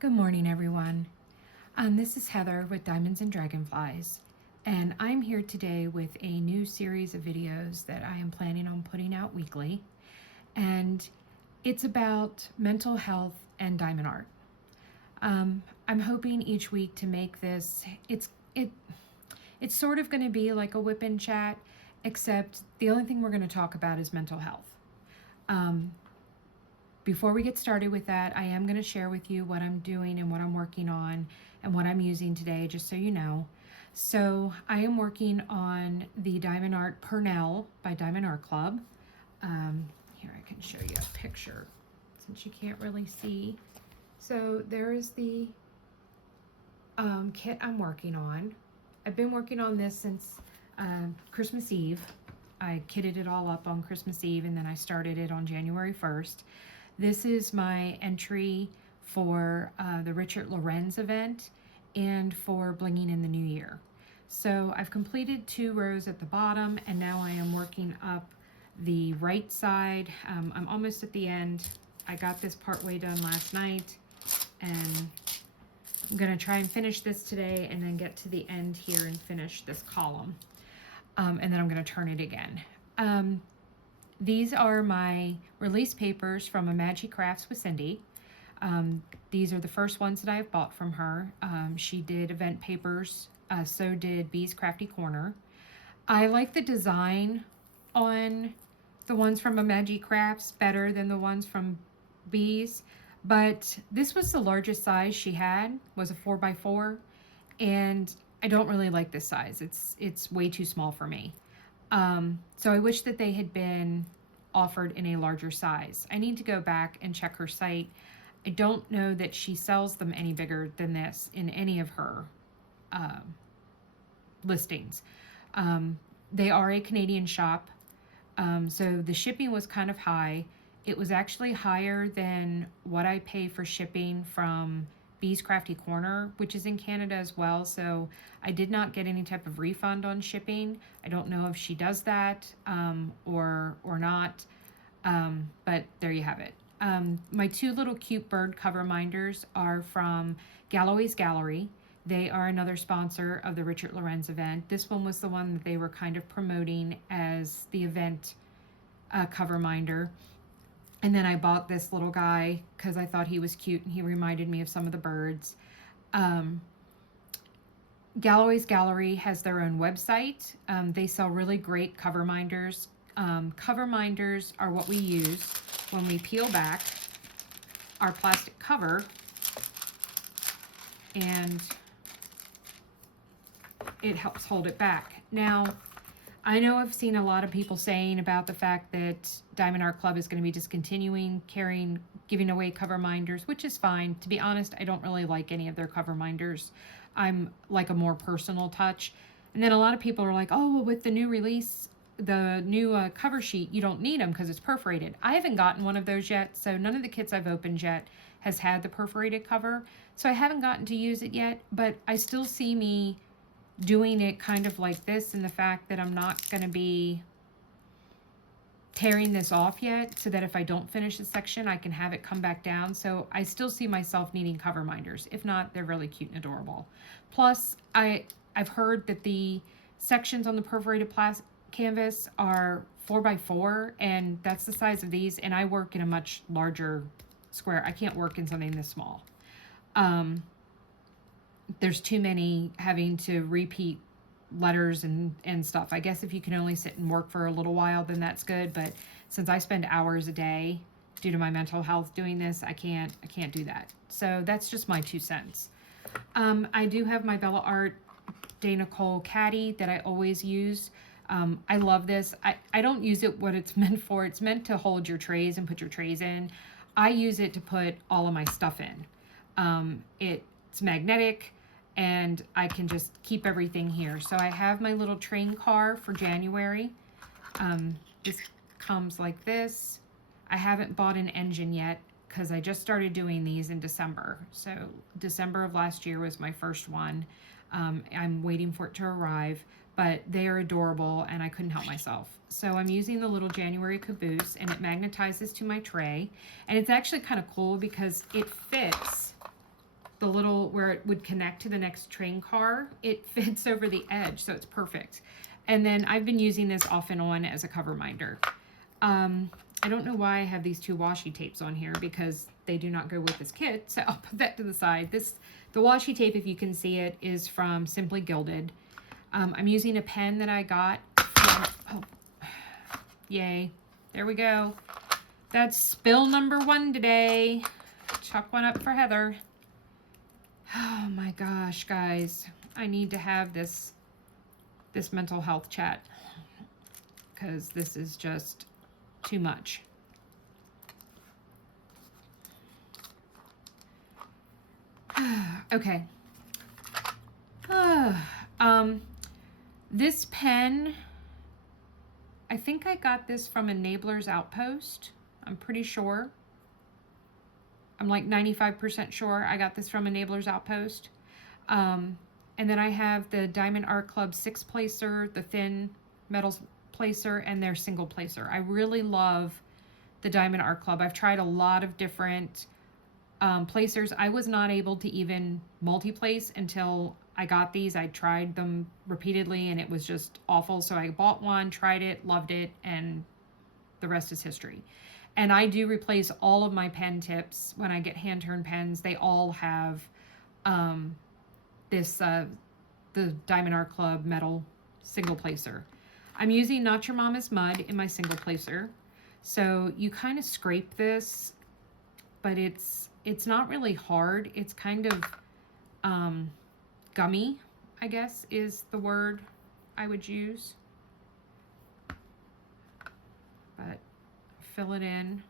Good morning, everyone. This is Heather with Diamonds and Dragonflies, and I'm here today with a new series of videos that I am planning on putting out weekly, and it's about mental health and diamond art. I'm hoping each week to make this. It's sort of going to be like a whip and chat, except the only thing we're going to talk about is mental health. Before we get started with that, I am going to share with you what I'm doing and what I'm working on and what I'm using today, just so you know. So I am working on the Diamond Art Purnell by Diamond Art Club. Here, I can show you a picture since you can't really see. So there is the kit I'm working on. I've been working on this since Christmas Eve. I kitted it all up on Christmas Eve, and then I started it on January 1st. This is my entry for the Richard Lorenz event and for Blinging in the New Year. So I've completed 2 rows at the bottom, and now I am working up the right side. I'm almost at the end. I got this part way done last night, and I'm going to try and finish this today and then get to the end here and finish this column. And then I'm going to turn it again. These are my release papers from Imagi Crafts with Cindy. These are the first ones that I have bought from her. She did event papers, so did Bee's Crafty Corner. I like the design on the ones from Imagi Crafts better than the ones from Bee's, but this was the largest size she had, was a 4x4, and I don't really like this size. It's way too small for me. So I wish that they had been offered in a larger size. I need to go back and check her site. I don't know that she sells them any bigger than this in any of her listings. They are a Canadian shop, so the shipping was kind of high. It was actually higher than what I pay for shipping from Bee's Crafty Corner, which is in Canada as well, so I did not get any type of refund on shipping. I don't know if she does that or not, but there you have it. My 2 little cute bird cover minders are from Galloway's Gallery. They are another sponsor of the Richard Lorenz event. This one was the one that they were kind of promoting as the event cover minder. And then I bought this little guy because I thought he was cute and he reminded me of some of the birds. Galloway's Gallery has their own website. They sell really great cover minders. Cover minders are what we use when we peel back our plastic cover, and it helps hold it back. Now, I know I've seen a lot of people saying about the fact that Diamond Art Club is going to be discontinuing giving away cover minders, which is fine. To be honest, I don't really like any of their cover minders. I'm like a more personal touch. And then a lot of people are like, oh, well, with the new release, the new cover sheet, you don't need them because it's perforated. I haven't gotten one of those yet, so none of the kits I've opened yet has had the perforated cover. So I haven't gotten to use it yet, but I still see me doing it kind of like this, and the fact that I'm not going to be tearing this off yet, so that if I don't finish the section, I can have it come back down. So I still see myself needing cover minders. If not, they're really cute and adorable. Plus, I've heard that the sections on the perforated canvas are 4x4, and that's the size of these, and I work in a much larger square. I can't work in something this small. There's too many having to repeat letters and stuff. I guess if you can only sit and work for a little while, then that's good. But since I spend hours a day due to my mental health doing this, I can't do that. So that's just my 2 cents. I do have my Bella Art Dana Cole caddy that I always use. I love this. I don't use it what it's meant for. It's meant to hold your trays and put your trays in. I use it to put all of my stuff in. It's magnetic, and I can just keep everything here. So I have my little train car for January. This comes like this. I haven't bought an engine yet because I just started doing these in December. So December of last year was my first one. I'm waiting for it to arrive, but they are adorable and I couldn't help myself. So I'm using the little January caboose, and it magnetizes to my tray. And it's actually kind of cool because it fits the little where it would connect to the next train car, it fits over the edge, so it's perfect. And then I've been using this off and on as a cover minder. I don't know why I have these two washi tapes on here because they do not go with this kit, so I'll put that to the side. The washi tape, if you can see it, is from Simply Gilded. I'm using a pen that I got from, oh, yay, there we go. That's spill number 1 today. Chuck one up for Heather. Oh my gosh, guys, I need to have this mental health chat because this is just too much. Okay. This pen, I think I got this from Enablers Outpost. I'm pretty sure. I'm like 95% sure I got this from Enablers Outpost. And then I have the Diamond Art Club 6-placer, the thin metals placer, and their single placer. I really love the Diamond Art Club. I've tried a lot of different placers. I was not able to even multi-place until I got these. I tried them repeatedly and it was just awful. So I bought one, tried it, loved it, and the rest is history. And I do replace all of my pen tips when I get hand-turned pens. They all have the Diamond Art Club metal single placer. I'm using Not Your Mama's Mud in my single placer. So you kind of scrape this, but it's not really hard. It's kind of gummy, I guess is the word I would use. But fill it in.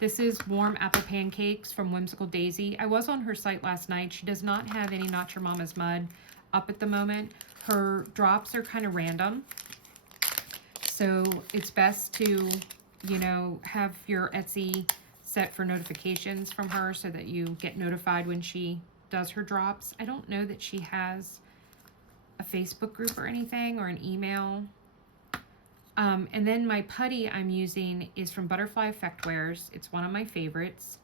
This is Warm Apple Pancakes from Whimsical Daisy. I was on her site last night. She does not have any Not Your Mama's Mud up at the moment. Her drops are kind of random. So it's best to, you know, have your Etsy set for notifications from her so that you get notified when she does her drops. I don't know that she has a Facebook group or anything or an email. And then my putty I'm using is from Butterfly Effectwares. It's one of my favorites.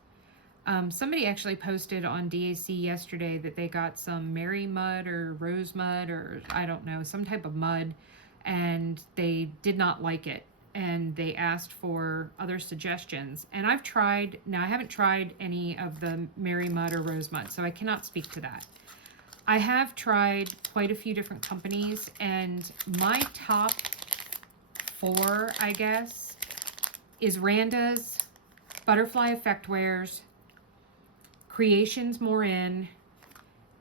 Somebody actually posted on DAC yesterday that they got some Mary mud or rose mud or I don't know, some type of mud, and they did not like it. And they asked for other suggestions. And I've tried, now I haven't tried any of the Mary mud or rose mud, so I cannot speak to that. I have tried quite a few different companies, and my top 4, I guess, is Randa's, Butterfly Effectwares, Creations Morin,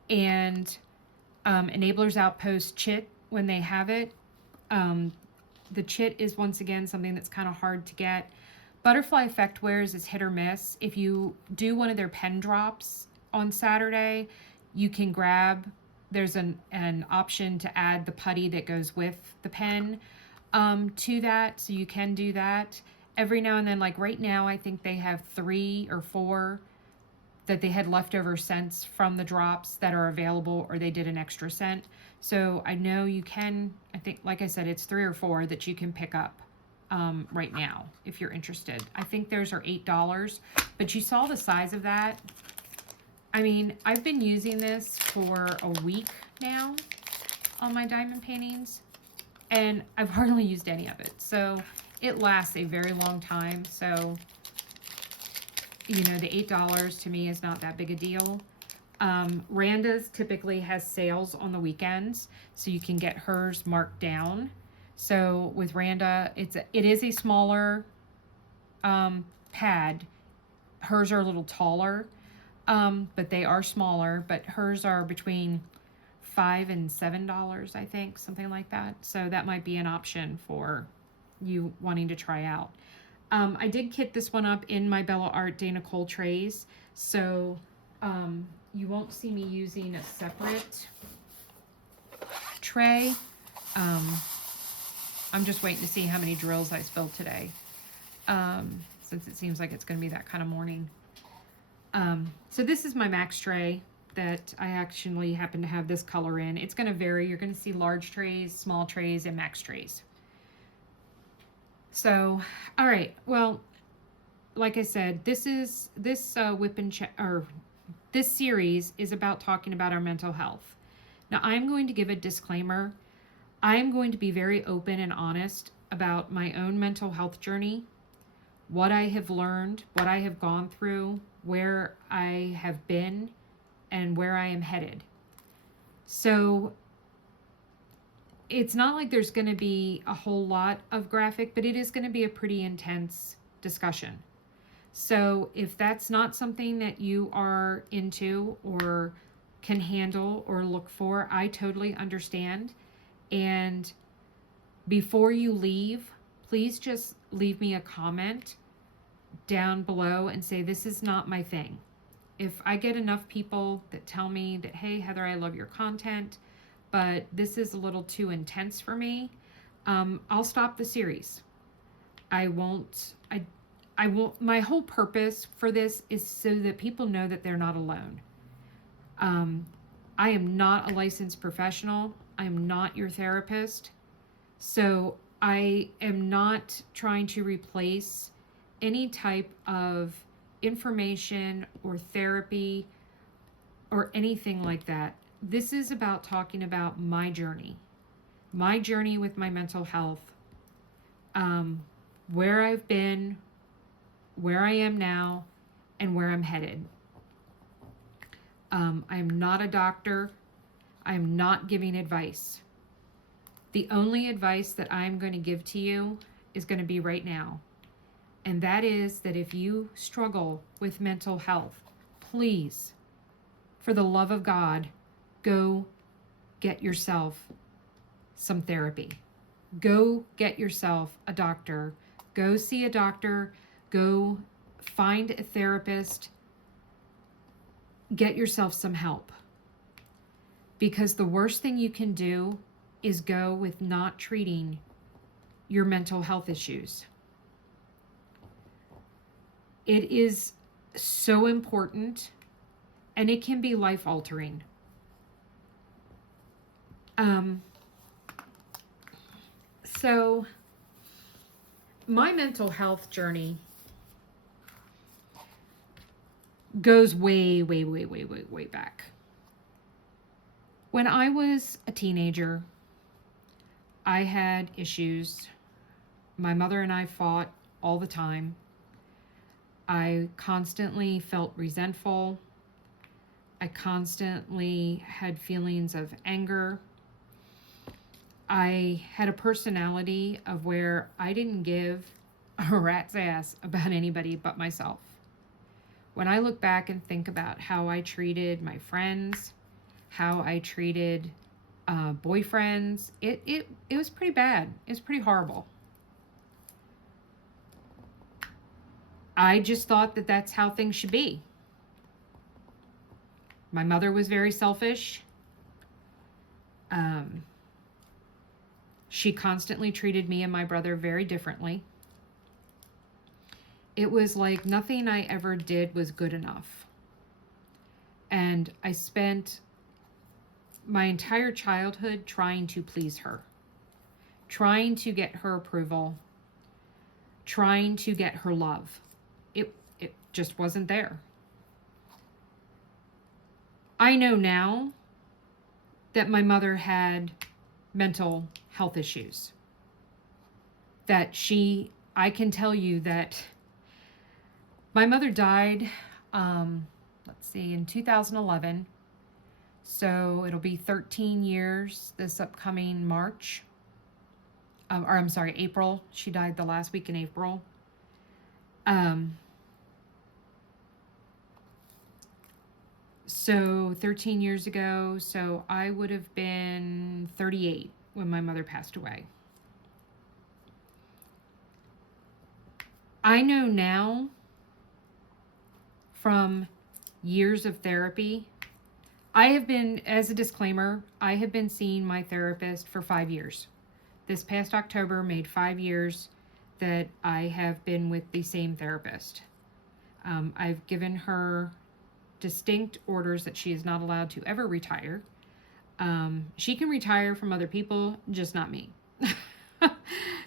and Enablers Outpost Chit when they have it. The Chit is once again something that's kind of hard to get. Butterfly Effectwares is hit or miss. If you do one of their pen drops on Saturday, you can grab, there's an option to add the putty that goes with the pen to that, so you can do that. Every now and then, like right now, I think they have 3 or 4 that they had leftover scents from the drops that are available, or they did an extra scent. So I know you can, I think, like I said, it's 3 or 4 that you can pick up right now if you're interested. I think theirs are $8, but you saw the size of that. I mean, I've been using this for a week now on my diamond paintings, and I've hardly used any of it. So it lasts a very long time. So, you know, the $8 to me is not that big a deal. Randa's typically has sales on the weekends, so you can get hers marked down. So with Randa, it is a smaller pad. Hers are a little taller, but they are smaller. But hers are between $5 and $7, I think, something like that. So that might be an option for you wanting to try out. I did kit this one up in my Bella Art Dana Cole trays, so you won't see me using a separate tray. I'm just waiting to see how many drills I spilled today, since it seems like it's going to be that kind of morning. So this is my Max tray that I actually happen to have this color in. It's going to vary. You're going to see large trays, small trays, and Max trays. So, all right. Well, like I said, this this series is about talking about our mental health. Now, I'm going to give a disclaimer. I am going to be very open and honest about my own mental health journey, what I have learned, what I have gone through, where I have been, and where I am headed. So it's not like there's going to be a whole lot of graphic, but it is going to be a pretty intense discussion. So if that's not something that you are into or can handle or look for, I totally understand. And before you leave, please just leave me a comment down below and say, this is not my thing. If I get enough people that tell me that, hey, Heather, I love your content, but this is a little too intense for me, I'll stop the series. I won't, my whole purpose for this is so that people know that they're not alone. I am not a licensed professional. I am not your therapist. So I am not trying to replace any type of information or therapy or anything like that. This is about talking about my journey with my mental health, where I've been, where I am now, and where I'm headed. I am not a doctor. I am not giving advice. The only advice that I'm going to give to you is going to be right now. And that is that if you struggle with mental health, please, for the love of God, go get yourself some therapy. Go get yourself a doctor. Go see a doctor. Go find a therapist. Get yourself some help. Because the worst thing you can do is go with not treating your mental health issues. It is so important, and it can be life-altering. So my mental health journey goes way, way, way, way, way, way back. When I was a teenager, I had issues. My mother and I fought all the time. I constantly felt resentful. I constantly had feelings of anger. I had a personality of where I didn't give a rat's ass about anybody but myself. When I look back and think about how I treated my friends, how I treated boyfriends, it was pretty bad. It was pretty horrible. I just thought that that's how things should be. My mother was very selfish. She constantly treated me and my brother very differently. It was like nothing I ever did was good enough. And I spent my entire childhood trying to please her, trying to get her approval, trying to get her love. It just wasn't there. I know now that my mother had mental health issues. That I can tell you that my mother died, in 2011. So it'll be 13 years this upcoming March. April. She died the last week in April. So 13 years ago, so I would have been 38 when my mother passed away. I know now from years of therapy, I have been, as a disclaimer, I have been seeing my therapist for 5 years. This past October made 5 years that I have been with the same therapist. I've given her distinct orders that she is not allowed to ever retire. She can retire from other people, just not me.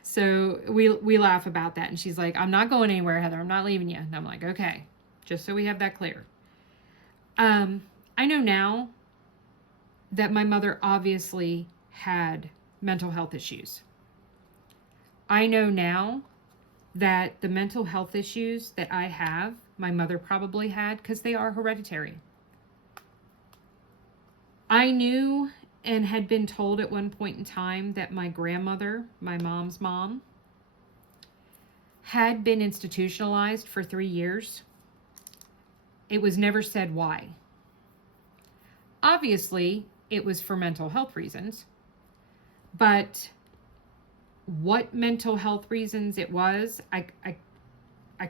So we laugh about that. And she's like, I'm not going anywhere, Heather. I'm not leaving you. And I'm like, okay, just so we have that clear. I know now that my mother obviously had mental health issues. I know now that the mental health issues that I have, my mother probably had because they are hereditary. I knew and had been told at one point in time that my grandmother, my mom's mom, had been institutionalized for 3 years. It was never said why. Obviously, it was for mental health reasons, but what mental health reasons it was, I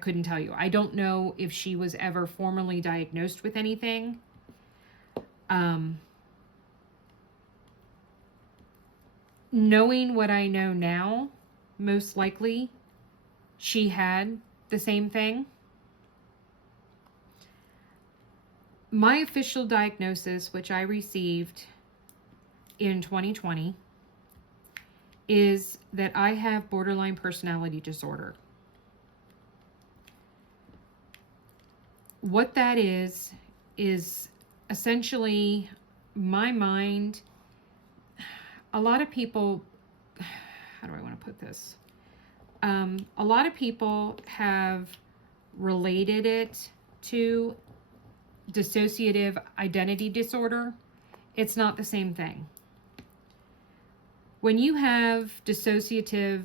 couldn't tell you. I don't know if she was ever formally diagnosed with anything. Knowing what I know now, most likely she had the same thing. My official diagnosis, which I received in 2020, is that I have borderline personality disorder. What that is essentially my mind. A lot of people, how do I want to put this? A lot of people have related it to dissociative identity disorder. It's not the same thing. When you have dissociative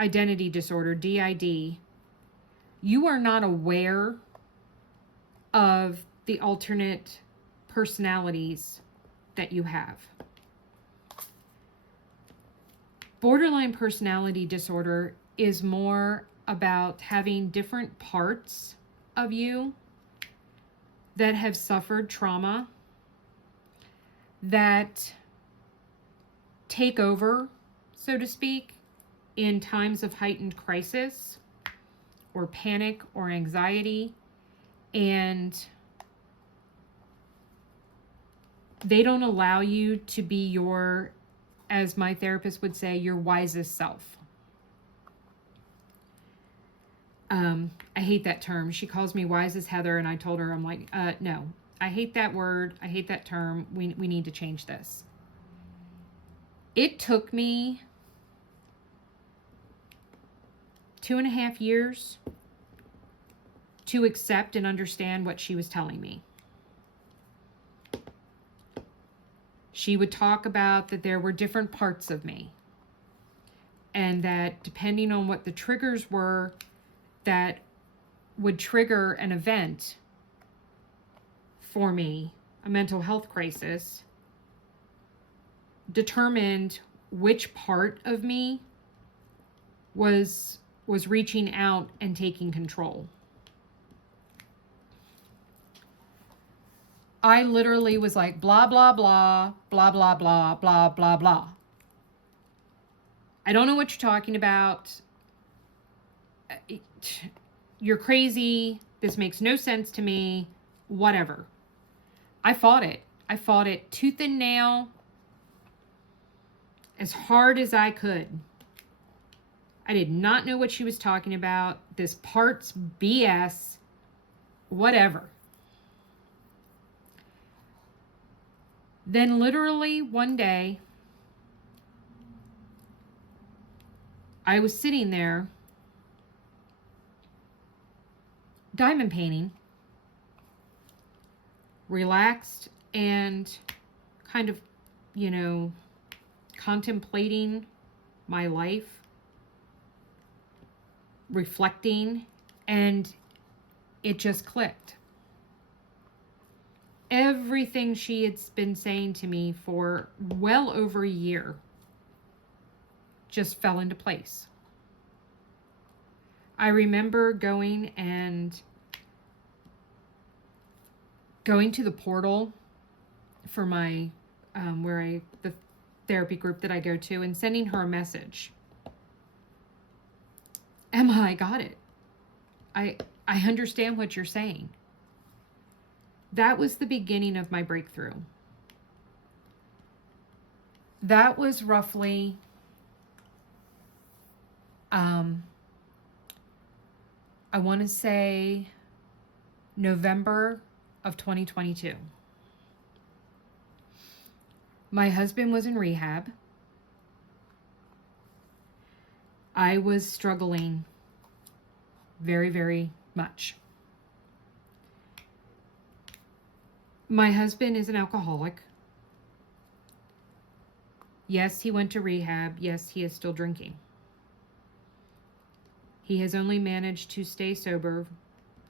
identity disorder, DID, you are not aware of the alternate personalities that you have. Borderline personality disorder is more about having different parts of you that have suffered trauma that take over, so to speak, in times of heightened crisis or panic or anxiety, and they don't allow you to be your, as my therapist would say, your wisest self. I hate that term. She calls me wise as Heather, and I told her, I'm like, no, I hate that word. I hate that term. We need to change this. It took me 2.5 years to accept and understand what she was telling me. She would talk about that there were different parts of me, and that depending on what the triggers were that would trigger an event for me, a mental health crisis, determined which part of me was reaching out and taking control. I literally was like, blah, blah, blah, blah, blah, blah, blah, blah, blah. I don't know what you're talking about. You're crazy. This makes no sense to me. Whatever. I fought it. I fought it tooth and nail, as hard as I could. I did not know what she was talking about. This part's BS. Whatever. Then literally one day, I was sitting there diamond painting, relaxed and kind of, contemplating my life, reflecting, and it just clicked. Everything she had been saying to me for well over a year just fell into place. I remember going to the portal for my the therapy group that I go to, and sending her a message. Emma, I got it. I understand what you're saying. That was the beginning of my breakthrough. That was roughly I want to say November of 2022. My husband was in rehab. I was struggling very, very much. My husband is an alcoholic. Yes, he went to rehab. Yes, he is still drinking. He has only managed to stay sober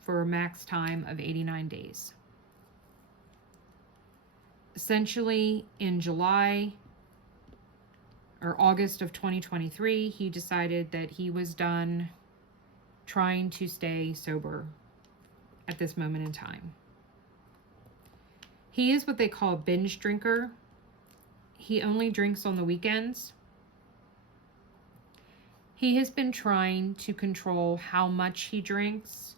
for a max time of 89 days. Essentially, in July or August of 2023, he decided that he was done trying to stay sober at this moment in time. He is what they call a binge drinker. He only drinks on the weekends. He has been trying to control how much he drinks,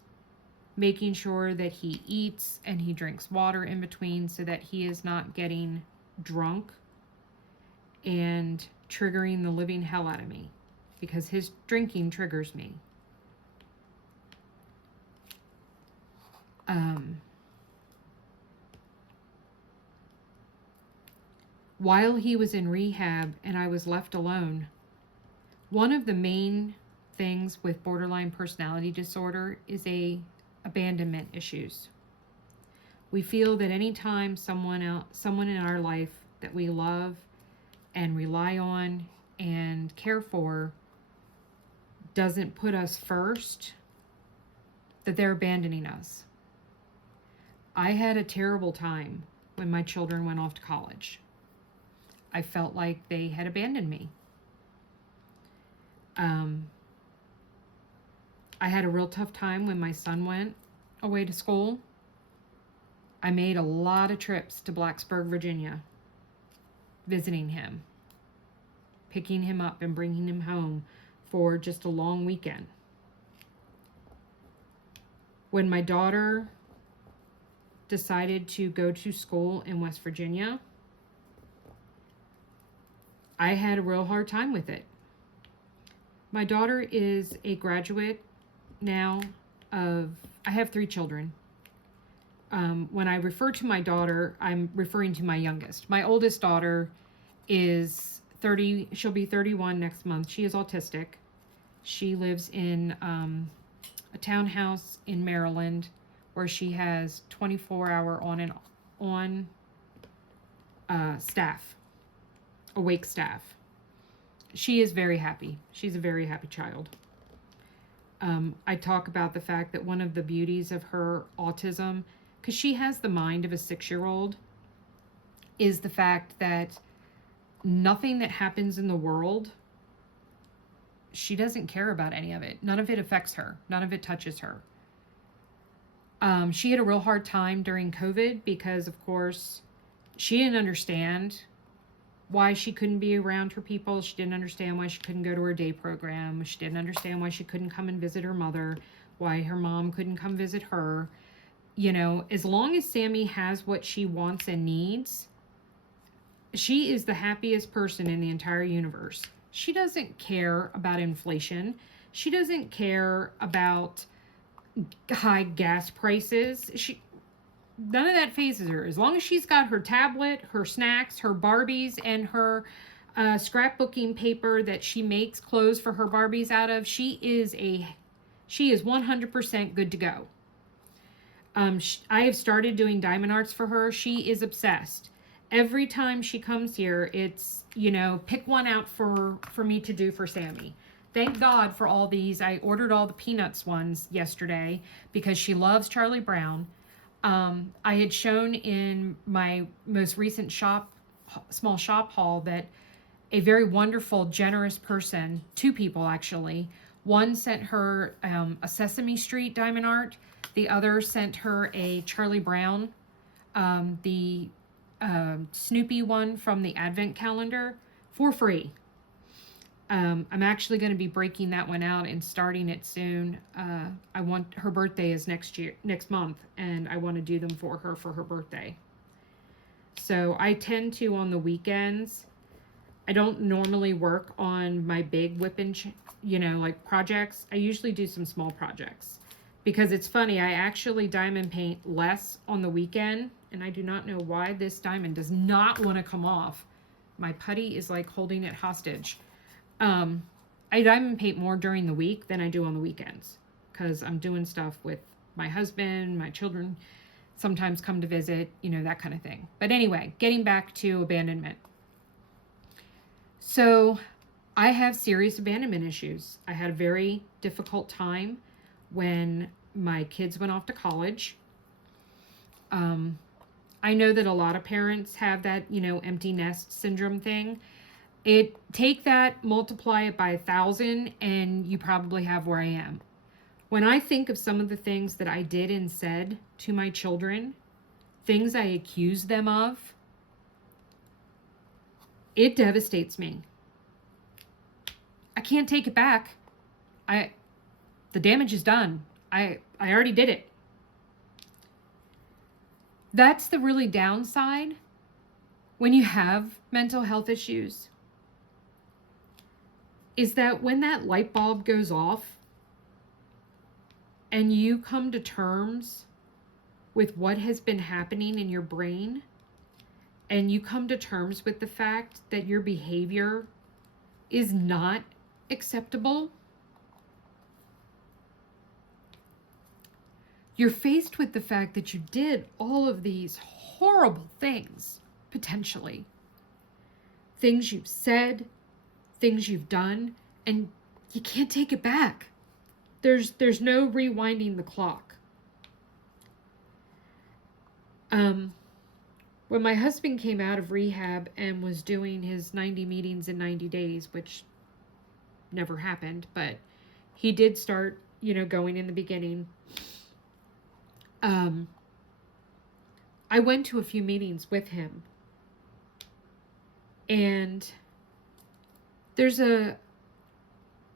making sure that he eats and he drinks water in between so that he is not getting drunk and triggering the living hell out of me, because his drinking triggers me. While he was in rehab and I was left alone, one of the main things with borderline personality disorder is abandonment issues. We feel that anytime someone in our life that we love and rely on and care for doesn't put us first, that they're abandoning us. I had a terrible time when my children went off to college. I felt like they had abandoned me. I had a real tough time when my son went away to school. I made a lot of trips to Blacksburg, Virginia, visiting him, picking him up and bringing him home for just a long weekend. When my daughter decided to go to school in West Virginia, I had a real hard time with it. My daughter is a graduate now of, I have 3 children. When I refer to my daughter, I'm referring to my youngest. My oldest daughter is 30, she'll be 31 next month. She is autistic. She lives in a townhouse in Maryland where she has 24-hour on and on staff. Awake staff. She is very happy. She's a very happy child. I talk about the fact that one of the beauties of her autism, because she has the mind of a 6-year-old, is the fact that nothing that happens in the world, she doesn't care about any of it. None of it affects her. None of it touches her. She had a real hard time during COVID because, of course, she didn't understand why she couldn't be around her people. She didn't understand why she couldn't go to her day program. She didn't understand why she couldn't come and visit her mother, why her mom couldn't come visit her. You know, as long as Sammy has what she wants and needs, she is the happiest person in the entire universe. She doesn't care about inflation. She doesn't care about high gas prices. None of that phases her. As long as she's got her tablet, her snacks, her Barbies, and her scrapbooking paper that she makes clothes for her Barbies out of, she is 100% good to go. I have started doing diamond arts for her. She is obsessed. Every time she comes here, it's, pick one out for me to do for Sammy. Thank God for all these. I ordered all the Peanuts ones yesterday because she loves Charlie Brown. I had shown in my most recent small shop haul that a very wonderful, generous person, 2 people actually, one sent her a Sesame Street diamond art, the other sent her a Charlie Brown, the Snoopy one from the Advent calendar for free. I'm actually going to be breaking that one out and starting it soon. Her birthday is next month, and I want to do them for her birthday. So I tend to, on the weekends, I don't normally work on my big whipping, like projects. I usually do some small projects because it's funny, I actually diamond paint less on the weekend, and I do not know why this diamond does not want to come off. My putty is like holding it hostage. I diamond paint more during the week than I do on the weekends because I'm doing stuff with my husband, my children sometimes come to visit, you know, that kind of thing. But anyway, getting back to abandonment. So I have serious abandonment issues. I had a very difficult time when my kids went off to college. I know that a lot of parents have that, you know, empty nest syndrome thing. Take that, multiply it by 1,000, and you probably have where I am. When I think of some of the things that I did and said to my children, things I accused them of, it devastates me. I can't take it back. The damage is done. I already did it. That's the really downside when you have mental health issues, is that when that light bulb goes off and you come to terms with what has been happening in your brain, and you come to terms with the fact that your behavior is not acceptable, you're faced with the fact that you did all of these horrible things, potentially. Things you've said, things you've done, and you can't take it back. There's no rewinding the clock. When my husband came out of rehab and was doing his 90 meetings in 90 days, which never happened, but he did start, you know, going in the beginning. I went to a few meetings with him, and there's a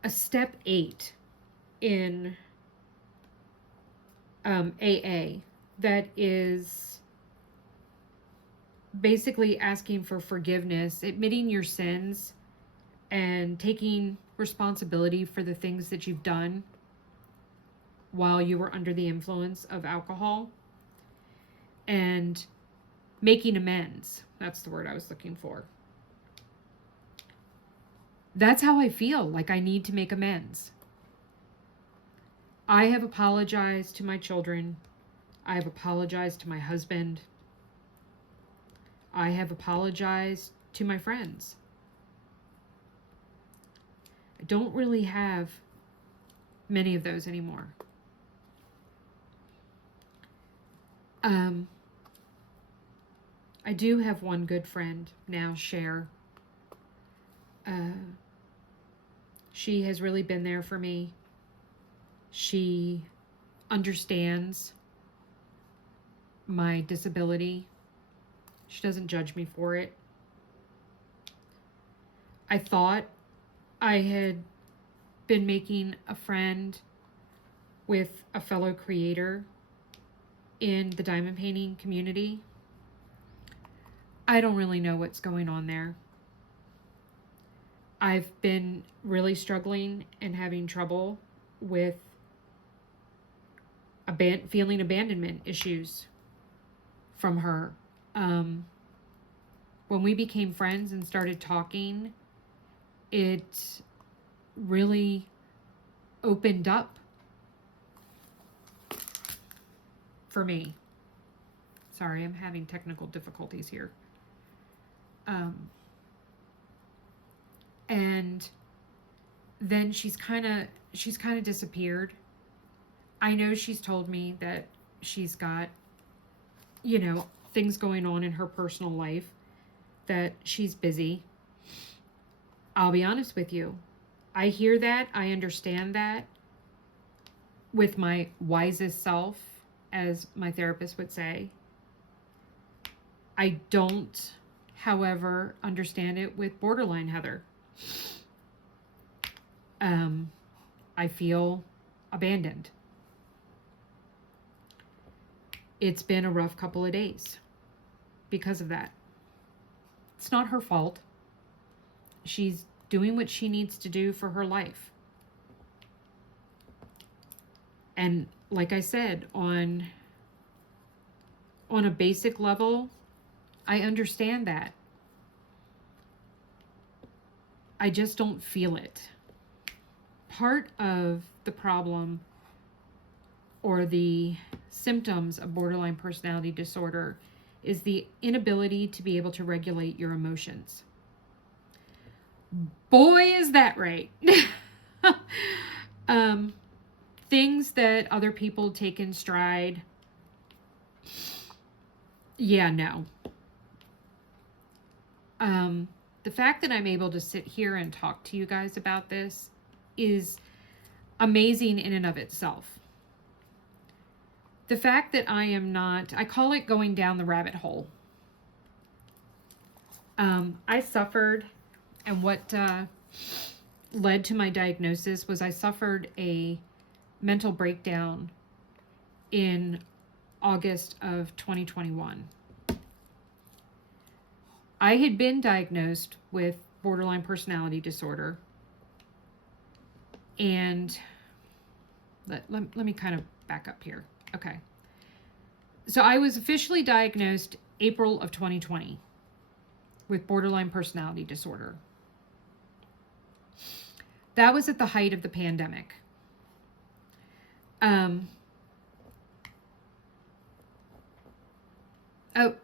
step 8 in AA that is basically asking for forgiveness, admitting your sins, and taking responsibility for the things that you've done while you were under the influence of alcohol, and making amends. That's the word I was looking for. That's how I feel, like I need to make amends. I have apologized to my children. I have apologized to my husband. I have apologized to my friends. I don't really have many of those anymore. I do have one good friend now, Cher. She has really been there for me. She understands my disability. She doesn't judge me for it. I thought I had been making a friend with a fellow creator in the diamond painting community. I don't really know what's going on there. I've been really struggling and having trouble with feeling abandonment issues from her. When we became friends and started talking, it really opened up for me. Sorry, I'm having technical difficulties here. And then she's kind of disappeared. I know she's told me that she's got, you know, things going on in her personal life, that she's busy. I'll be honest with you. I hear that. I understand that with my wisest self, as my therapist would say. I don't, however, understand it with borderline Heather. I feel abandoned. It's been a rough couple of days because of that. It's not her fault. She's doing what she needs to do for her life. And like I said, on a basic level, I understand that. I just don't feel it. Part of the problem or the symptoms of borderline personality disorder is the inability to be able to regulate your emotions. Boy, is that right. Things that other people take in stride. Yeah, no. The fact that I'm able to sit here and talk to you guys about this is amazing in and of itself. The fact that I am not, I call it going down the rabbit hole. I suffered, and what led to my diagnosis was I suffered a mental breakdown in August of 2021. I had been diagnosed with borderline personality disorder, and let me kind of back up here. Okay. So I was officially diagnosed April of 2020 with borderline personality disorder. That was at the height of the pandemic. Oh,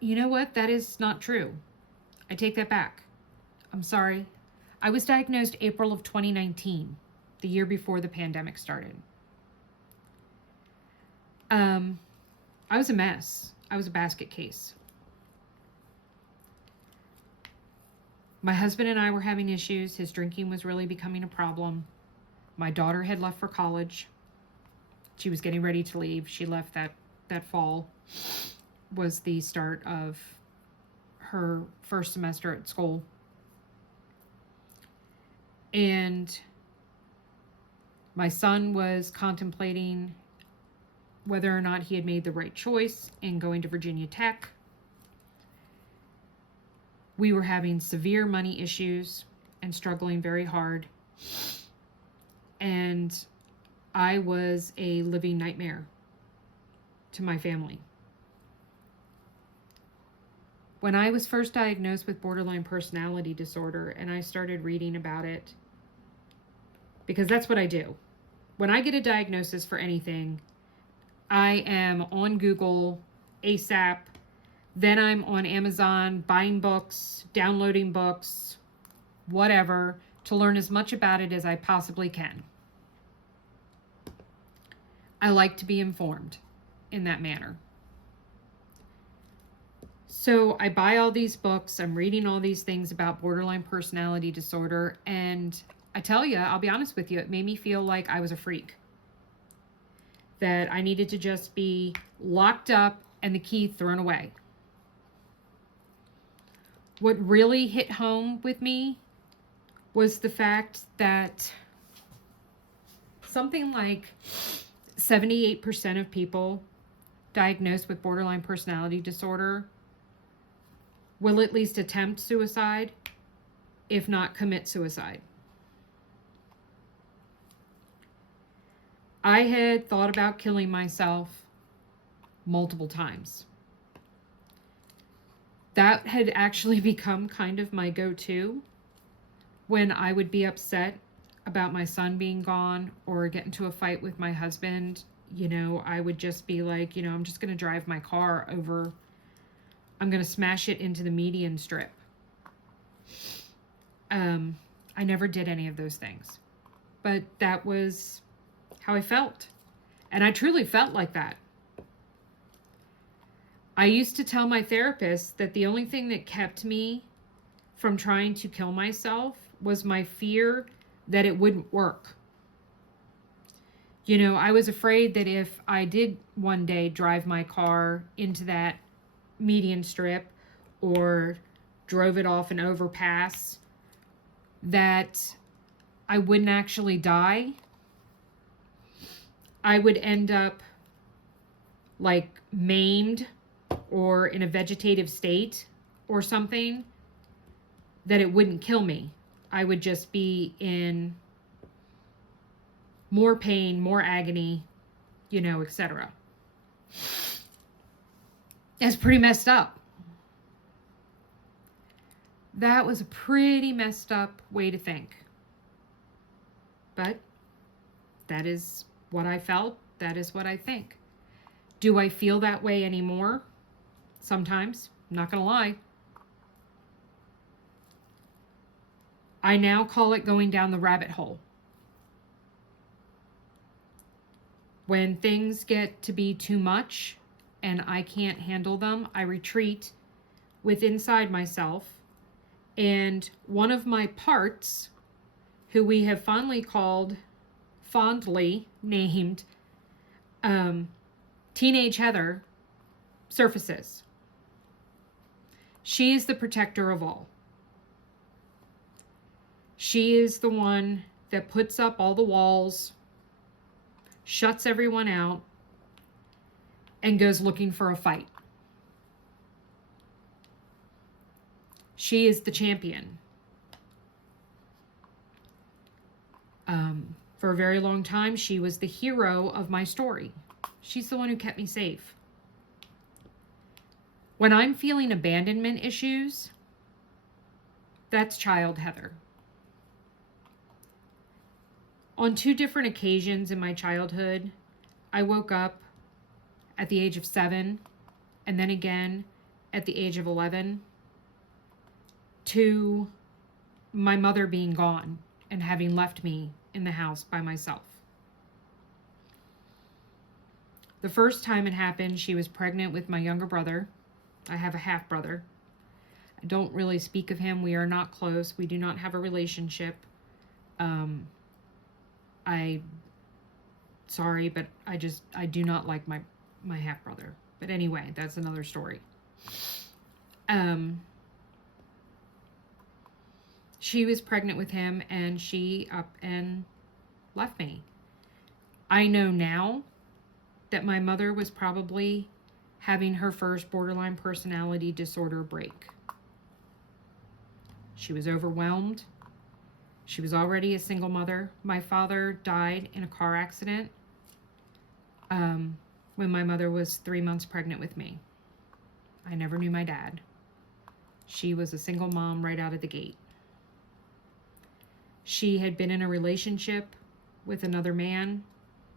you know what? That is not true. I take that back. I'm sorry. I was diagnosed April of 2019, the year before the pandemic started. I was a mess. I was a basket case. My husband and I were having issues. His drinking was really becoming a problem. My daughter had left for college. She was getting ready to leave. She left that fall. Was the start of her first semester at school. And my son was contemplating whether or not he had made the right choice in going to Virginia Tech. We were having severe money issues and struggling very hard. And I was a living nightmare to my family. When I was first diagnosed with borderline personality disorder and I started reading about it, because that's what I do. When I get a diagnosis for anything, I am on Google ASAP. Then I'm on Amazon buying books, downloading books, whatever, to learn as much about it as I possibly can. I like to be informed in that manner. So I buy all these books, I'm reading all these things about borderline personality disorder, and I tell you, I'll be honest with you, it made me feel like I was a freak. That I needed to just be locked up and the key thrown away. What really hit home with me was the fact that something like 78% of people diagnosed with borderline personality disorder will at least attempt suicide, if not commit suicide. I had thought about killing myself multiple times. That had actually become kind of my go-to when I would be upset about my son being gone or get into a fight with my husband. You know, I would just be like, you know, I'm just going to drive my car over. I'm going to smash it into the median strip. I never did any of those things, but that was how I felt. And I truly felt like that. I used to tell my therapist that the only thing that kept me from trying to kill myself was my fear that it wouldn't work. You know, I was afraid that if I did one day drive my car into that median strip or drove it off an overpass, that I wouldn't actually die. I would end up like maimed or in a vegetative state or something, that it wouldn't kill me. I would just be in more pain, more agony, etc. That's pretty messed up. That was a pretty messed up way to think. But that is what I felt. That is what I think. Do I feel that way anymore? Sometimes. I'm not going to lie. I now call it going down the rabbit hole. When things get to be too much and I can't handle them, I retreat inside myself. And one of my parts, who we have fondly named Teenage Heather, surfaces. She is the protector of all. She is the one that puts up all the walls, shuts everyone out, and goes looking for a fight. She is the champion. For a very long time, she was the hero of my story. She's the one who kept me safe. When I'm feeling abandonment issues, that's child Heather. On 2 different occasions in my childhood, I woke up at the age of 7 and then again at the age of 11 to my mother being gone and having left me in the house by myself. The first time it happened, she was pregnant with my younger brother. I have a half brother. I don't really speak of him. We are not close. We do not have a relationship. Sorry, but I do not like my half brother. But anyway, that's another story. She was pregnant with him and she up and left me. I know now that my mother was probably having her first borderline personality disorder break. She was overwhelmed. She was already a single mother. My father died in a car accident when my mother was 3 months pregnant with me. I never knew my dad. She was a single mom right out of the gate. She had been in a relationship with another man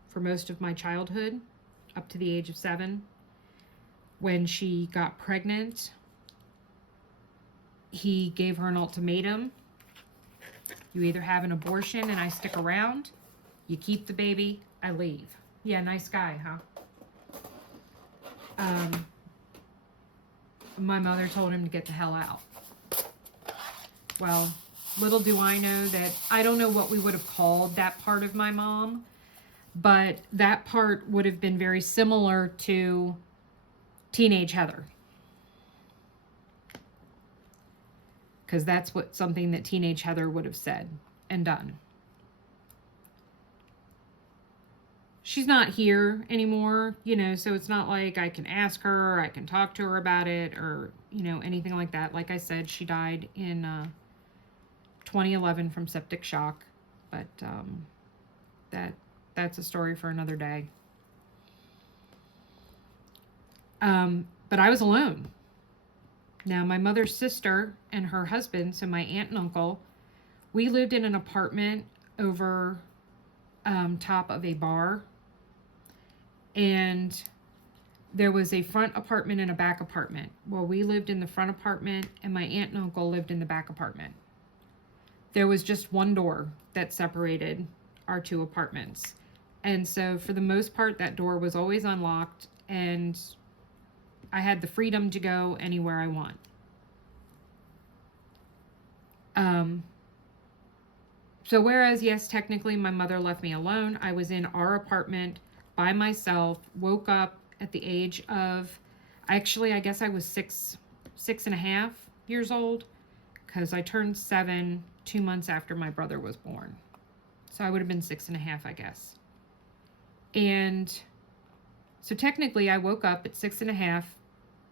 for most of my childhood, up to the age of 7. When she got pregnant, he gave her an ultimatum. You either have an abortion and I stick around, you keep the baby, I leave. Yeah, nice guy, huh? My mother told him to get the hell out. Well, little do I know that, I don't know what we would have called that part of my mom, but that part would have been very similar to Teenage Heather. Because that's something that Teenage Heather would have said and done. She's not here anymore, so it's not like I can ask her, or I can talk to her about it, or, anything like that. Like I said, she died in 2011 from septic shock, but that's a story for another day. But I was alone. Now, my mother's sister and her husband, so my aunt and uncle, we lived in an apartment over top of a bar. And there was a front apartment and a back apartment. Well, we lived in the front apartment and my aunt and uncle lived in the back apartment. There was just one door that separated our 2 apartments. And so for the most part, that door was always unlocked and I had the freedom to go anywhere I want. So whereas, yes, technically my mother left me alone, I was in our apartment by myself, woke up at the age of, I guess I was six and a half years old, because I turned 7 2 months after my brother was born. So I would have been 6 and a half, I guess. And so technically I woke up at 6 and a half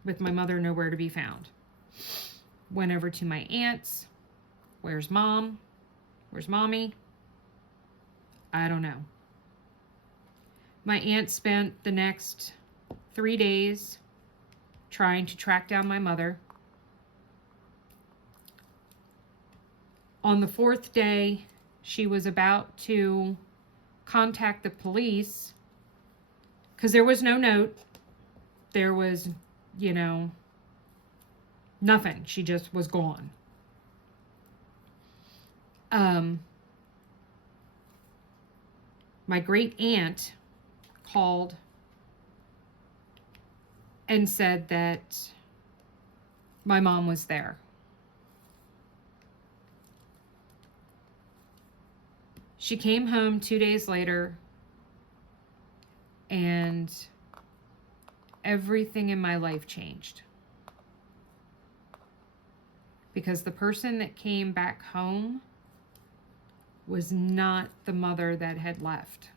with my mother nowhere to be found. Went over to my aunt's. Where's mom? Where's mommy? I don't know. My aunt spent the next 3 days trying to track down my mother. On the 4th day, she was about to contact the police because there was no note. There was, nothing. She just was gone. My great aunt called and said that my mom was there. She came home 2 days later, and everything in my life changed. Because the person that came back home was not the mother that had left.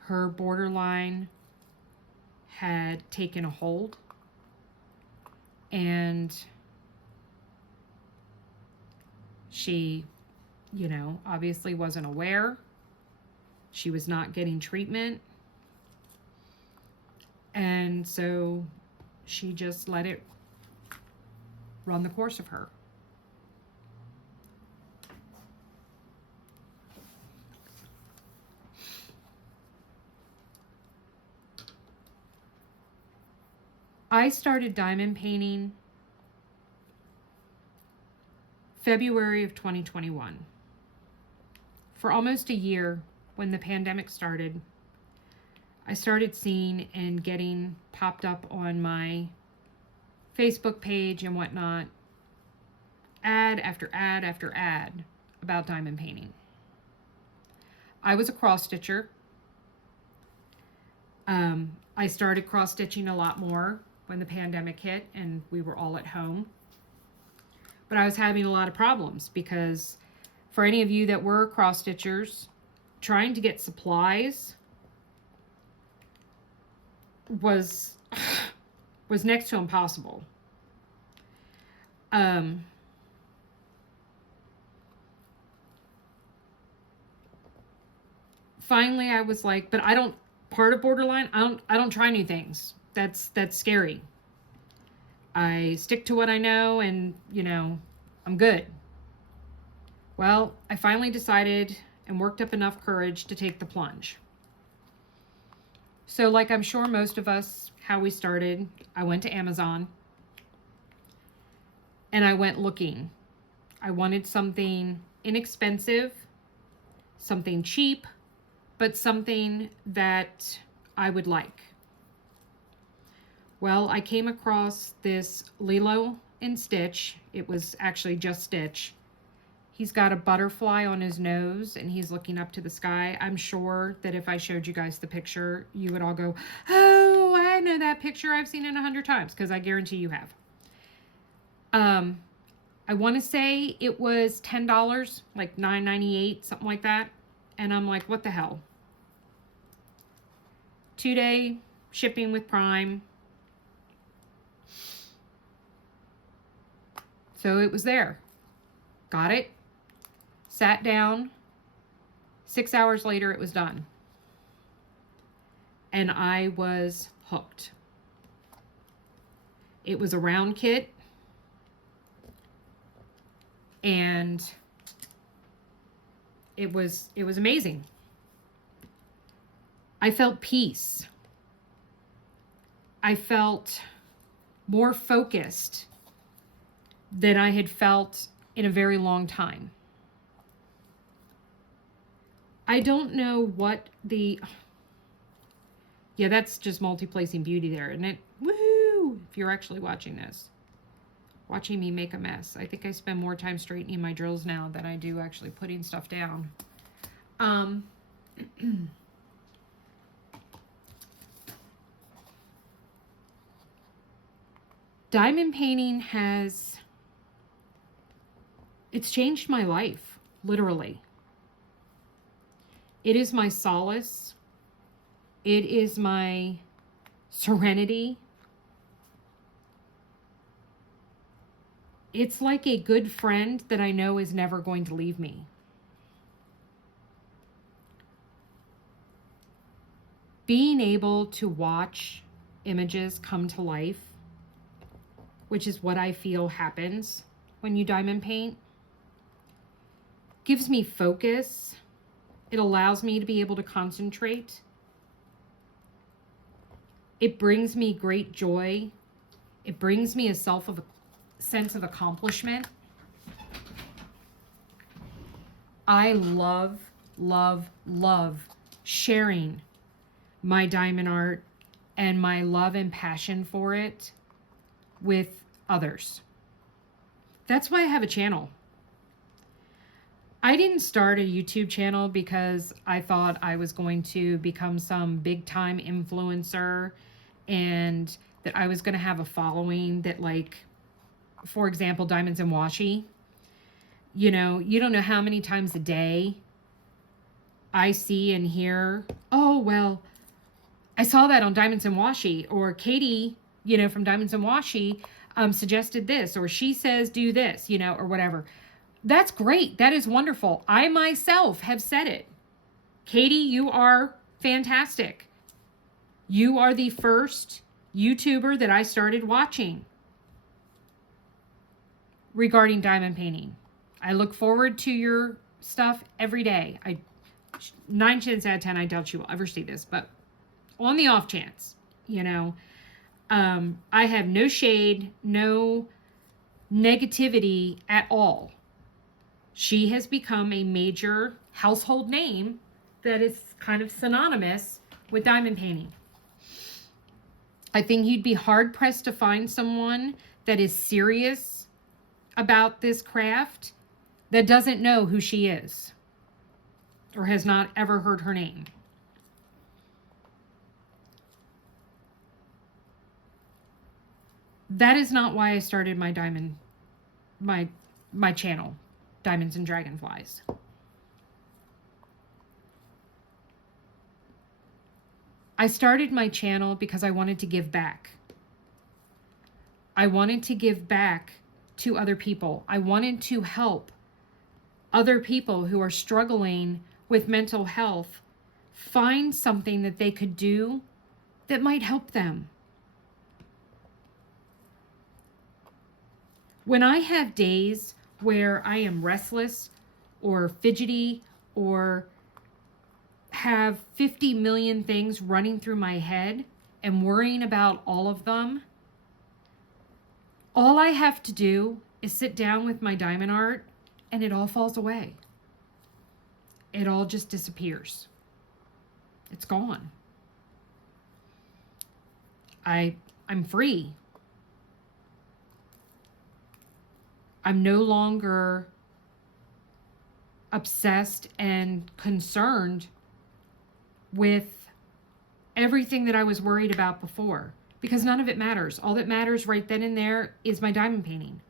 Her borderline had taken a hold, and she, obviously wasn't aware. She was not getting treatment. And so she just let it run the course of her. I started diamond painting February of 2021. For almost a year, when the pandemic started, I started seeing and getting popped up on my Facebook page and whatnot, ad after ad after ad about diamond painting. I was a cross stitcher. I started cross stitching a lot more when the pandemic hit and we were all at home. But I was having a lot of problems because for any of you that were cross stitchers, trying to get supplies was next to impossible. Finally, I was like, but part of borderline, I don't try new things. That's scary. I stick to what I know and, I'm good. Well, I finally decided and worked up enough courage to take the plunge. So like I'm sure most of us, how we started, I went to Amazon and I went looking. I wanted something inexpensive, something cheap, but something that I would like. Well, I came across this Lilo & Stitch. It was actually just Stitch. He's got a butterfly on his nose and he's looking up to the sky. I'm sure that if I showed you guys the picture, you would all go, oh, I know that picture. I've seen it 100 times, because I guarantee you have. I want to say it was $10, like $9.98, something like that. And I'm like, what the hell? 2-day shipping with Prime. So it was there. Got it. Sat down. 6 hours later, it was done. And I was hooked. It was a round kit. And it was amazing. I felt peace. I felt more focused than I had felt in a very long time. I don't know what yeah, that's just multi-placing beauty there, isn't it? Woohoo! If you're actually watching this. Watching me make a mess. I think I spend more time straightening my drills now than I do actually putting stuff down. Diamond painting it's changed my life, literally. It is my solace. It is my serenity. It's like a good friend that I know is never going to leave me. being able to watch images come to life, which is what I feel happens when you diamond paint, gives me focus. It allows me to be able to concentrate. It brings me great joy. It brings me a sense of accomplishment. I love, love, love sharing my diamond art and my love and passion for it with others. That's why I have a channel. I didn't start a YouTube channel because I thought I was going to become some big time influencer and that I was going to have a following that, like, for example, Diamonds and Washi. You know, you don't know how many times a day I see and hear, oh, well, I saw that on Diamonds and Washi, or Katie, you know, from Diamonds and Washi suggested this, or she says do this, you know, or whatever. That's great. That is wonderful. I myself have said it. Katie, you are fantastic. You are the first YouTuber that I started watching regarding diamond painting. I look forward to your stuff every day. 9 chances out of 10, I doubt you will ever see this, but on the off chance, you know, I have no shade, no negativity at all. She has become a major household name that is kind of synonymous with diamond painting. I think you'd be hard pressed to find someone that is serious about this craft that doesn't know who she is or has not ever heard her name. That is not why I started my channel, Diamonds and Dragonflies. I started my channel because I wanted to give back. I wanted to give back to other people. I wanted to help other people who are struggling with mental health find something that they could do that might help them. When I have days where I am restless or fidgety or have 50 million things running through my head and worrying about all of them, all I have to do is sit down with my diamond art and it all falls away. It all just disappears. It's gone. I'm free. I'm no longer obsessed and concerned with everything that I was worried about before, because none of it matters. All that matters right then and there is my diamond painting.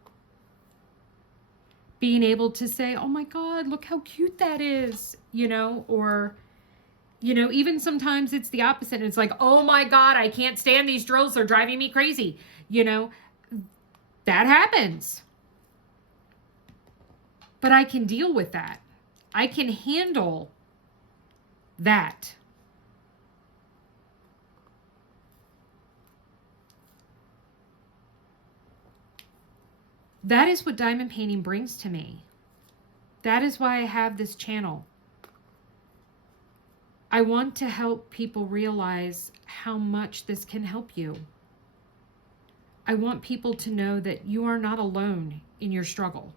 Being able to say, oh my God, look how cute that is, you know, or, you know, even sometimes it's the opposite. And it's like, oh my God, I can't stand these drills. They're driving me crazy. You know, that happens. But I can deal with that. I can handle that. That is what diamond painting brings to me. That is why I have this channel. I want to help people realize how much this can help you. I want people to know that you are not alone in your struggle.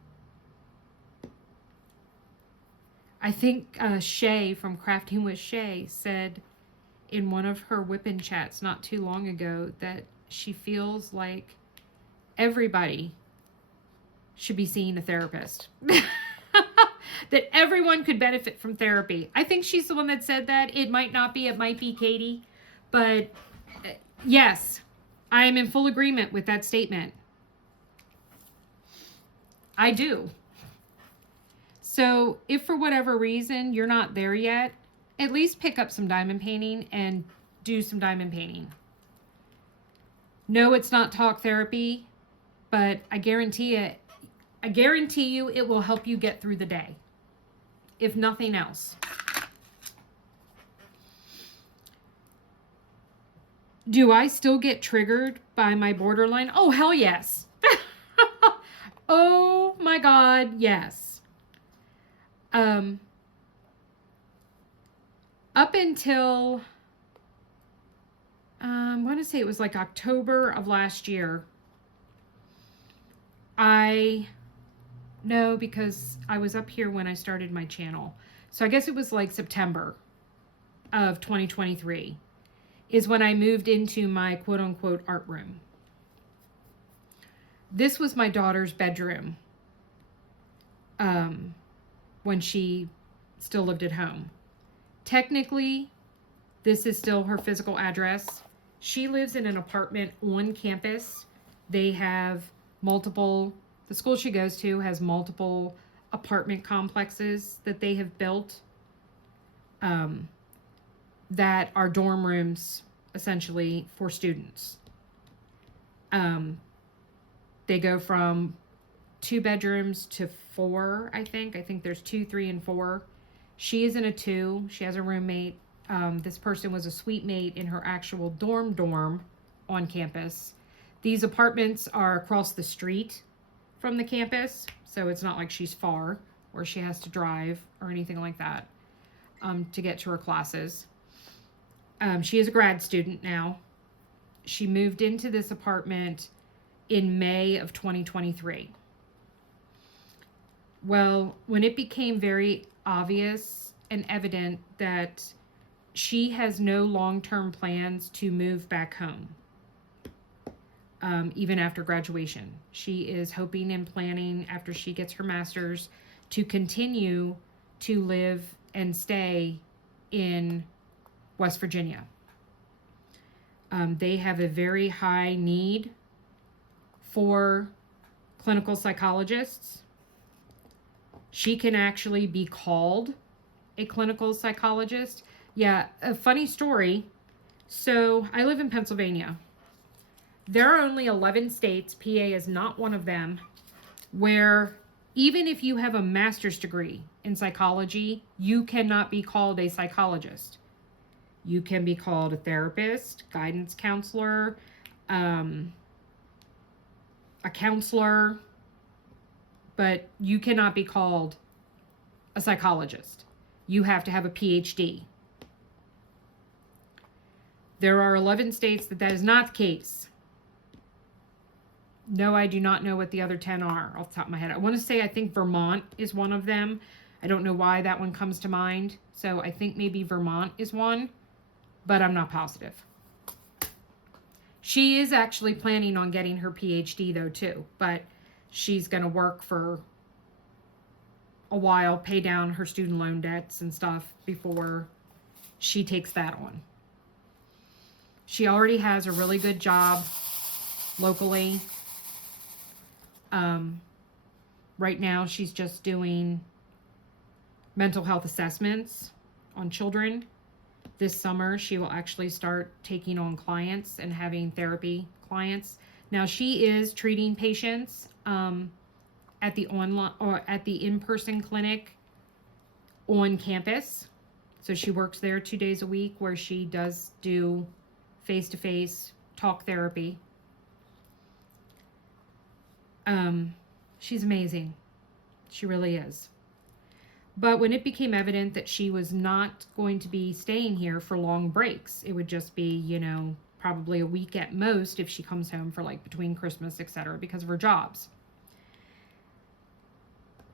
I think Shay from Crafting with Shay said in one of her whip-in chats not too long ago that she feels like everybody should be seeing a therapist. That everyone could benefit from therapy. I think she's the one that said that. It might not be. It might be Katie. But yes, I am in full agreement with that statement. I do. So if for whatever reason you're not there yet, at least pick up some diamond painting and do some diamond painting. No, it's not talk therapy, but I guarantee you it will help you get through the day, if nothing else. Do I still get triggered by my borderline? Oh, hell yes. Oh my God, yes. Um, Up until, I want to say it was like October of last year, I know because I was up here when I started my channel. So I guess it was like September of 2023 is when I moved into my quote unquote art room. This was my daughter's bedroom when she still lived at home. Technically, this is still her physical address. She lives in an apartment on campus. They have multiple, the school she goes to has multiple apartment complexes that they have built that are dorm rooms essentially for students. They go from 2 bedrooms to 4, I think. I think there's 2, 3, and 4. She is in a 2. She has a roommate. This person was a suite mate in her actual dorm on campus. These apartments are across the street from the campus, so it's not like she's far or she has to drive or anything like that to get to her classes. She is a grad student now. She moved into this apartment in May of 2023. Well, when it became very obvious and evident that she has no long-term plans to move back home, even after graduation. She is hoping and planning after she gets her master's to continue to live and stay in West Virginia. They have a very high need for clinical psychologists. She can actually be called a clinical psychologist. Yeah, a funny story. So I live in Pennsylvania. There are only 11 states, PA is not one of them, where even if you have a master's degree in psychology, you cannot be called a psychologist. You can be called a therapist, guidance counselor, a counselor, but you cannot be called a psychologist. You have to have a PhD. There are 11 states that is not the case. No, I do not know what the other 10 are off the top of my head. I want to say I think Vermont is one of them. I don't know why that one comes to mind. So I think maybe Vermont is one, but I'm not positive. She is actually planning on getting her PhD though too, but she's going to work for a while, pay down her student loan debts and stuff before she takes that on. She already has a really good job locally. Right now she's just doing mental health assessments on children. This summer she will actually start taking on clients and having therapy clients. Now she is treating patients at the online or at the in-person clinic on campus. So she works there 2 days a week where she does do face-to-face talk therapy. She's amazing. She really is. But when it became evident that she was not going to be staying here for long breaks, it would just be, you know, probably a week at most if she comes home for like between Christmas, etc., because of her jobs.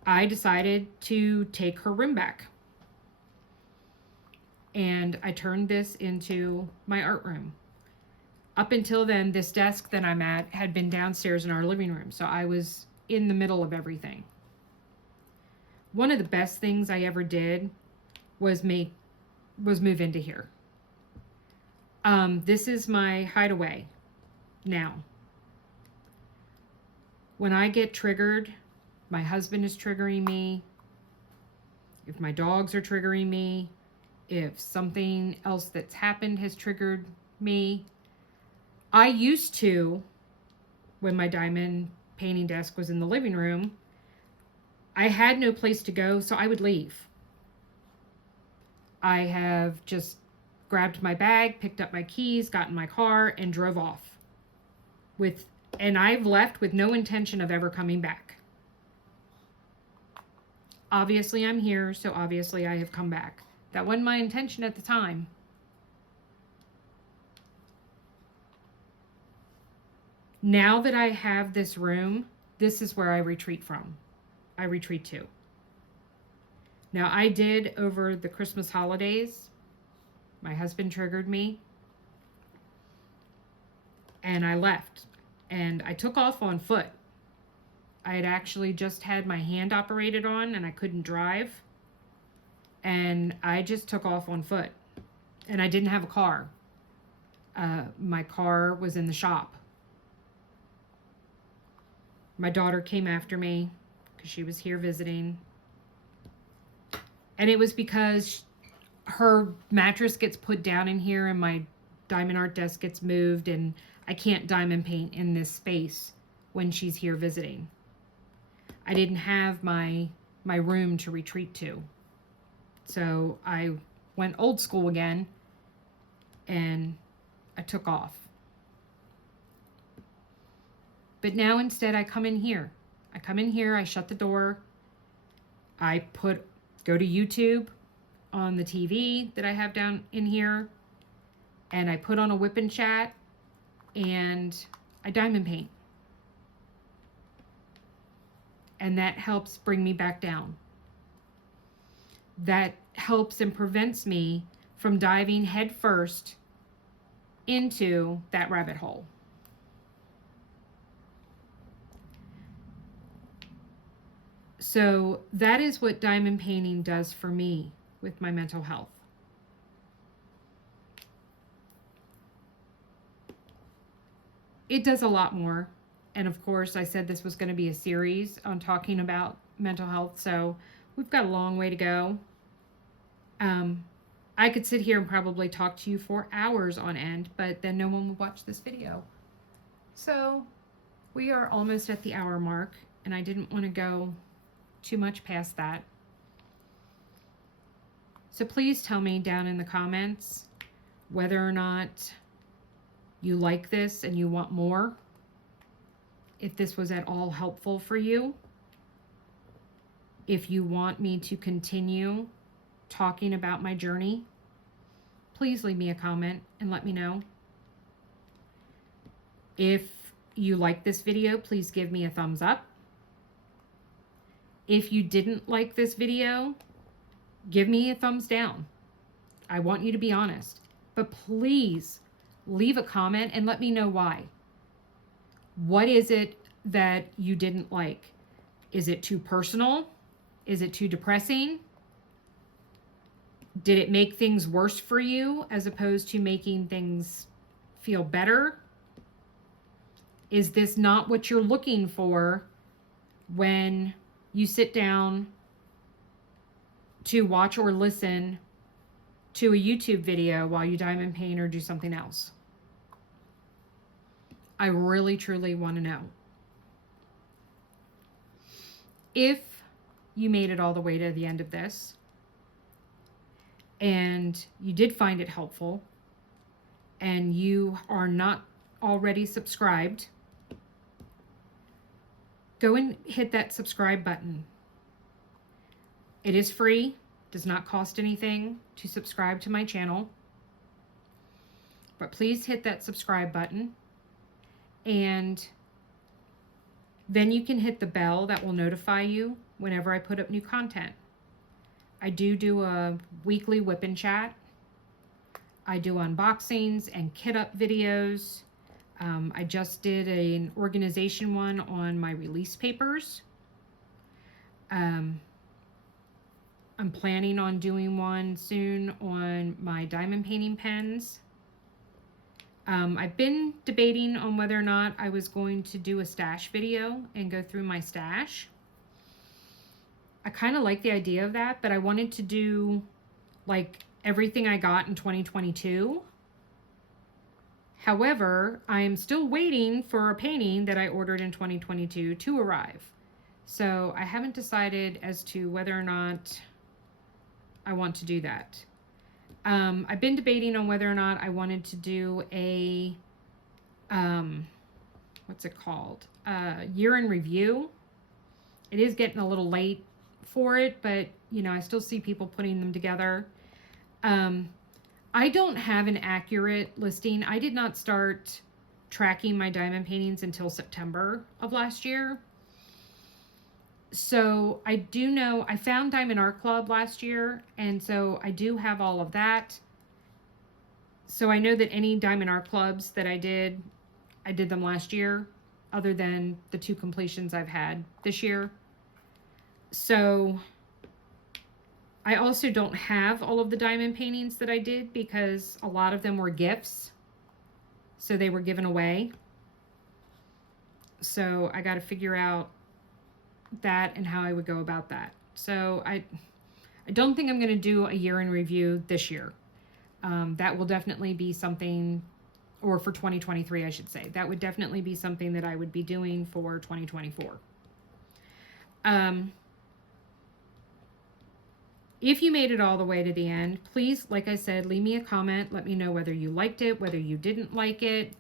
I decided to take her room back. And I turned this into my art room. Up until then, this desk that I'm at had been downstairs in our living room, so I was in the middle of everything. One of the best things I ever did was move into here. This is my hideaway now. When I get triggered, my husband is triggering me. If my dogs are triggering me, if something else that's happened has triggered me. I used to, when my diamond painting desk was in the living room, I had no place to go, so I would leave. I have just grabbed my bag, picked up my keys, got in my car, and drove off. And I've left with no intention of ever coming back. Obviously, I'm here, so obviously I have come back. That wasn't my intention at the time. Now that I have this room, this is where I retreat from. I retreat to. Now, I did over the Christmas holidays. My husband triggered me. And I left. And I took off on foot. I had actually just had my hand operated on and I couldn't drive. And I just took off on foot. And I didn't have a car. My car was in the shop. My daughter came after me because she was here visiting. And it was because her mattress gets put down in here and my diamond art desk gets moved and I can't diamond paint in this space when she's here visiting. I didn't have my room to retreat to. So I went old school again and I took off. But now instead I come in here. I come in here, I shut the door. I go to YouTube on the TV that I have down in here. And I put on a whip and chat and I diamond paint. And that helps bring me back down. That helps and prevents me from diving headfirst into that rabbit hole. So that is what diamond painting does for me with my mental health. It does a lot more. And of course, I said this was going to be a series on talking about mental health. So we've got a long way to go. I could sit here and probably talk to you for hours on end, but then no one would watch this video. So we are almost at the hour mark, and I didn't want to go too much past that. So please tell me down in the comments whether or not you like this and you want more. If this was at all helpful for you. If you want me to continue talking about my journey, please leave me a comment and let me know. If you like this video, please give me a thumbs up. If you didn't like this video, give me a thumbs down. I want you to be honest, but please leave a comment and let me know why. What is it that you didn't like? Is it too personal? Is it too depressing? Did it make things worse for you as opposed to making things feel better? Is this not what you're looking for when you sit down to watch or listen to a YouTube video while you diamond paint or do something else? I really, truly want to know. If you made it all the way to the end of this and you did find it helpful and you are not already subscribed, go and hit that subscribe button. It is free, does not cost anything to subscribe to my channel. But please hit that subscribe button. And then you can hit the bell that will notify you whenever I put up new content. I do a weekly whip and chat. I do unboxings and kit up videos. I just did an organization one on my release papers. I'm planning on doing one soon on my diamond painting pens. I've been debating on whether or not I was going to do a stash video and go through my stash. I kind of like the idea of that, but I wanted to do like everything I got in 2022. However, I am still waiting for a painting that I ordered in 2022 to arrive. So I haven't decided as to whether or not I want to do that. I've been debating on whether or not I wanted to do a, what's it called? Year in review. It is getting a little late for it, but I still see people putting them together. I don't have an accurate listing. I did not start tracking my diamond paintings until September of last year. So I do know I found Diamond Art Club last year, and so I do have all of that. So I know that any Diamond Art Clubs that I did them last year, other than the 2 completions I've had this year. So I also don't have all of the diamond paintings that I did because a lot of them were gifts. So they were given away. So I got to figure out that and how I would go about that. So I don't think I'm going to do a year in review this year. That will definitely be something, or for 2023, I should say. That would definitely be something that I would be doing for 2024. If you made it all the way to the end, please, like I said, leave me a comment. Let me know whether you liked it, whether you didn't like it,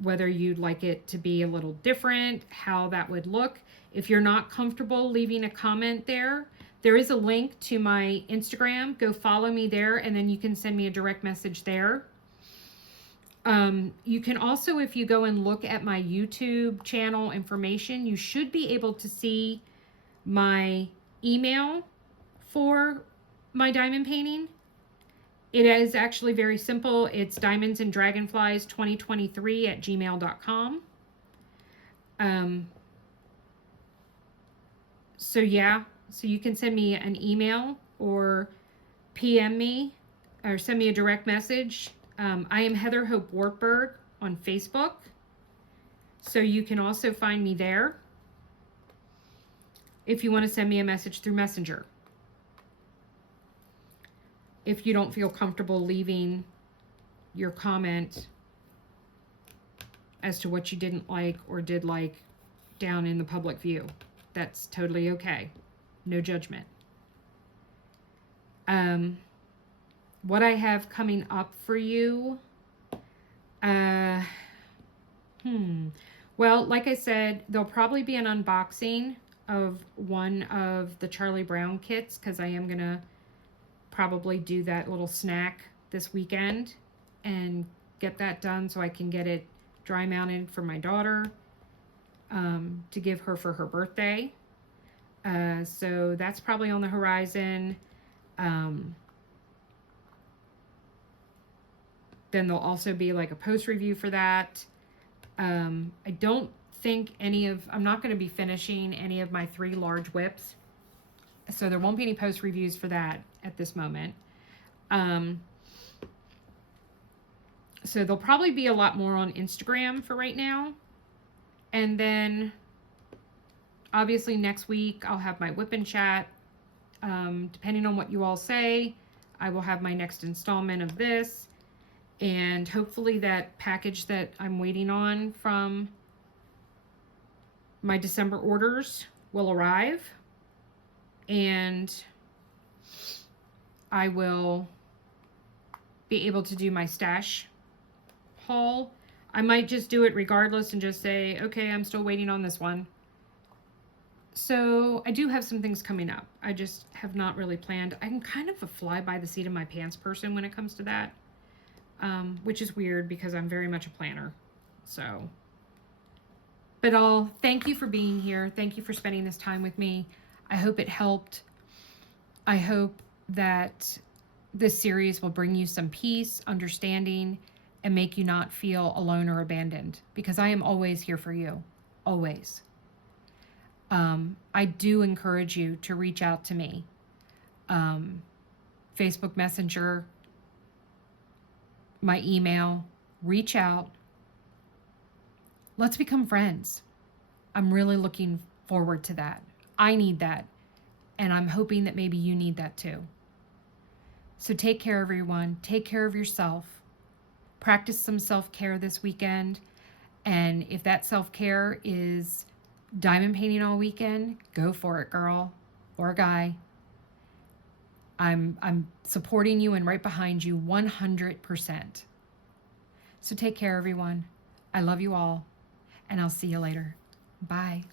whether you'd like it to be a little different, how that would look. If you're not comfortable leaving a comment there is a link to my Instagram. Go follow me there, and then you can send me a direct message there. You can also, if you go and look at my YouTube channel information, you should be able to see my email for my diamond painting. It is actually very simple. It's diamondsanddragonflies2023@gmail.com. So yeah, so you can send me an email or PM me or send me a direct message. I am Heather Hope Wartburg on Facebook. So you can also find me there if you want to send me a message through Messenger. If you don't feel comfortable leaving your comment as to what you didn't like or did like down in the public view, that's totally okay. No judgment. What I have coming up for you, well, like I said, there'll probably be an unboxing of one of the Charlie Brown kits, because I am gonna probably do that little snack this weekend and get that done so I can get it dry mounted for my daughter, to give her for her birthday. So that's probably on the horizon. Then there'll also be like a post review for that. I don't think I'm not going to be finishing any of my 3 large whips. So there won't be any post reviews for that at this moment. So there'll probably be a lot more on Instagram for right now. And then obviously next week I'll have my whip and chat. Depending on what you all say, I will have my next installment of this. And hopefully that package that I'm waiting on from my December orders will arrive. And I will be able to do my stash haul. I might just do it regardless and just say, okay, I'm still waiting on this one. So I do have some things coming up. I just have not really planned. I'm kind of a fly by the seat of my pants person when it comes to that, which is weird because I'm very much a planner. So, but I'll thank you for being here. Thank you for spending this time with me. I hope it helped. I hope that this series will bring you some peace, understanding, and make you not feel alone or abandoned, because I am always here for you. Always. I do encourage you to reach out to me. Facebook Messenger, my email, reach out. Let's become friends. I'm really looking forward to that. I need that. And I'm hoping that maybe you need that too. So take care, everyone. Take care of yourself. Practice some self-care this weekend. And if that self-care is diamond painting all weekend, go for it, girl or guy. I'm supporting you and right behind you 100%. So take care, everyone. I love you all, and I'll see you later. Bye.